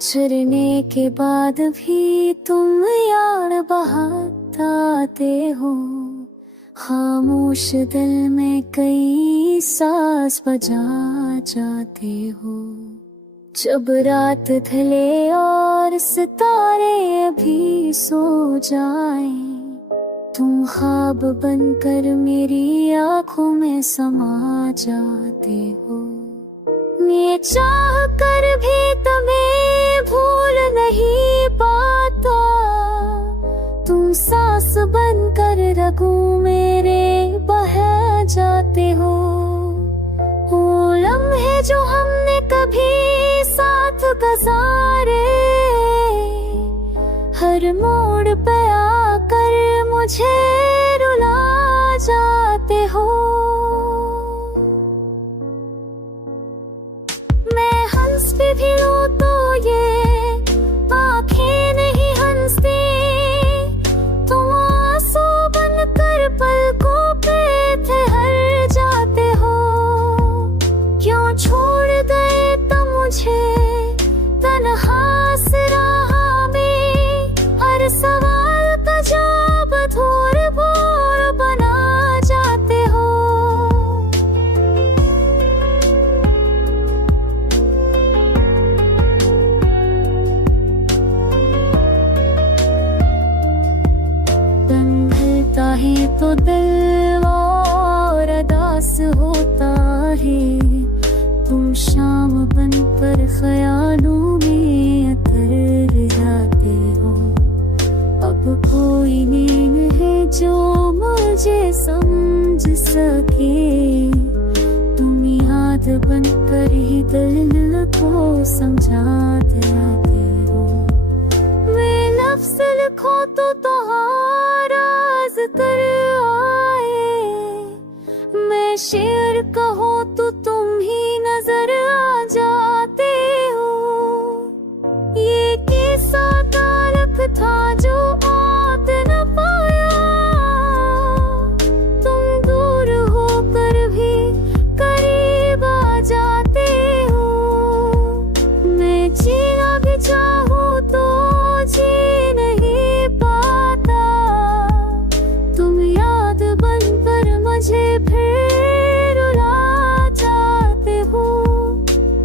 बिछड़ने के बाद भी तुम यार बहाते हो। खामोश दिल में कई सांस बजा जाते हो। जब रात ढले और सितारे अभी सो जाए, तुम ख्वाब बनकर मेरी आंखों में समा जाते हो। मैं चाह कर भी तुम्हें भूल नहीं पाता, तुम सांस बनकर रगों मेरे बह जाते हो। वो लम्हे जो हमने कभी साथ गुजारे, हर मोड़ पे आकर मुझे रुला जाते हो। मैं हंस भी लूं तो ये आंखें नहीं हंसती, तुम आंसू बनकर पलकों पे ठहर जाते हो। क्यों छोड़ गए तुम मुझे तन्हा इस राह में, हर सवाल का जवाब थोड़े बोर बना जाते हो। ढलता है तो दिल और अदास होता है, तुम शाम बन पर ख्यालों में अतर जाते हो। अब कोई नींद है जो मुझे समझ सके, तुम याद बनकर ही दिल को समझाते हो। मैं लफ्ज़ लिखूं तो तुम्हारा जिक्र आए, मैं शेर कहूं तो तुम ही नजर आ जाते हो। ये किस्सा तारक था जो आत न पाया, तुम दूर होकर भी करीब आ जाते हो। मैं जीना भी चाहूं तो जी नहीं पाता, तुम याद बनकर मुझे फिर रुला जाते हो।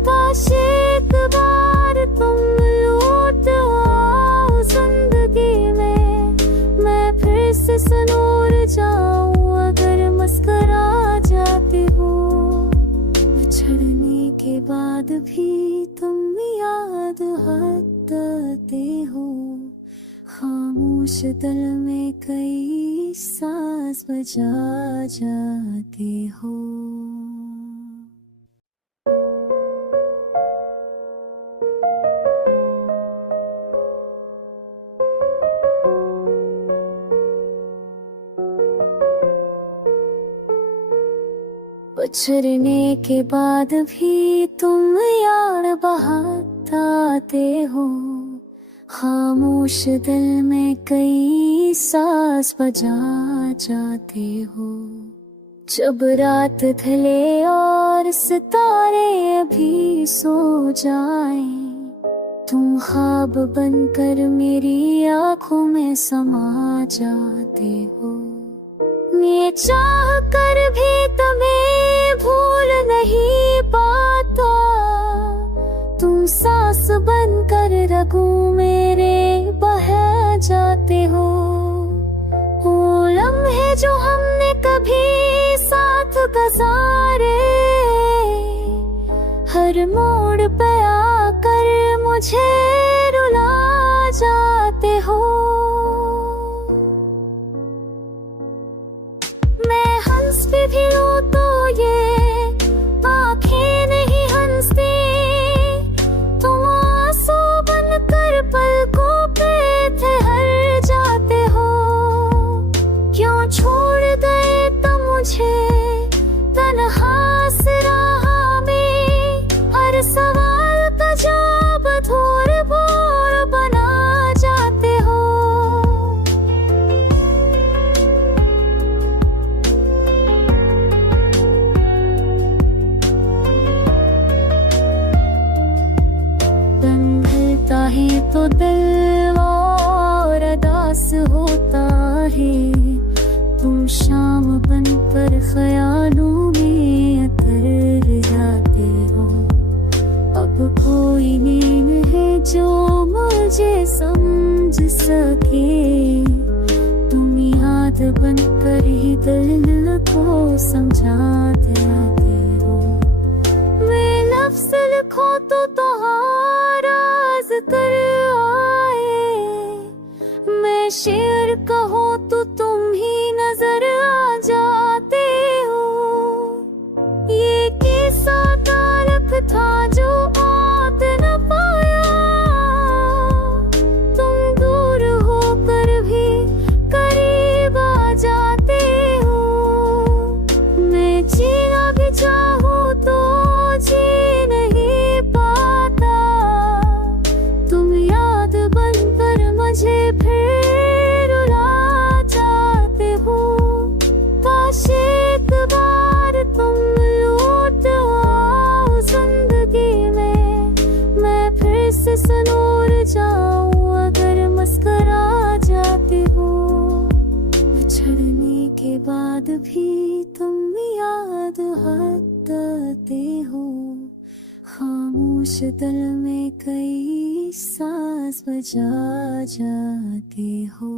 काश एक बार तुम लौट आओ जिंदगी में, मैं फिर से सुनूर जाऊं अगर मुस्कुरा जाते हो। बिछड़ने के बाद भी तुम याद आते हो, खामोश दिल में कई सांस बजा जाते हो। बिछड़ने के बाद भी तुम यार बहाते हो, खामोश दिल में कई सांस बजा जाते हो। जब रात ढले और सितारे अभी सो जाए, तुम ख्वाब बनकर मेरी आंखों में समा जाते हो। मैं चाह कर भी तुम्हें भूल नहीं पाता, तुम सांस बनकर रगों मेरे बह जाते हो। वो लम्हे जो हमने कभी साथ गुजारे, हर मोड़ पे आकर मुझे रुला जाते हो। मैं हंस भी लूं तो ये आंखें नहीं हंसती, तुम आंसू बनकर दिल और अदास होता है, तुम शाम बन पर ख्यालों में अतर जाते हो। अब कोई नींद है जो मुझे समझ सके, तुम याद बन कर ही दिल को समझाते आते हो। मैं लफ्ज़ लिखो तो तुम्हारा जिक्र आए, मैं शेर कहूँ तो तुम ही नजर आ जाते हो। ये किस्सा तारक था जो आत न पाया, तुम दूर होकर भी करीब आ जाते हो। मैं जीना भी चाहूँ तो जी नहीं पाता, तुम याद बनकर मुझे फिर रुला जाते हो। काश एक बार तुम लौट आओ जिंदगी में, मैं फिर से सुनूर जाऊं अगर मुस्कुरा जाते हो। बिछड़ने के बाद भी तुम याद आते हो, खामोश दिल में कई सांस बजा जाते हो।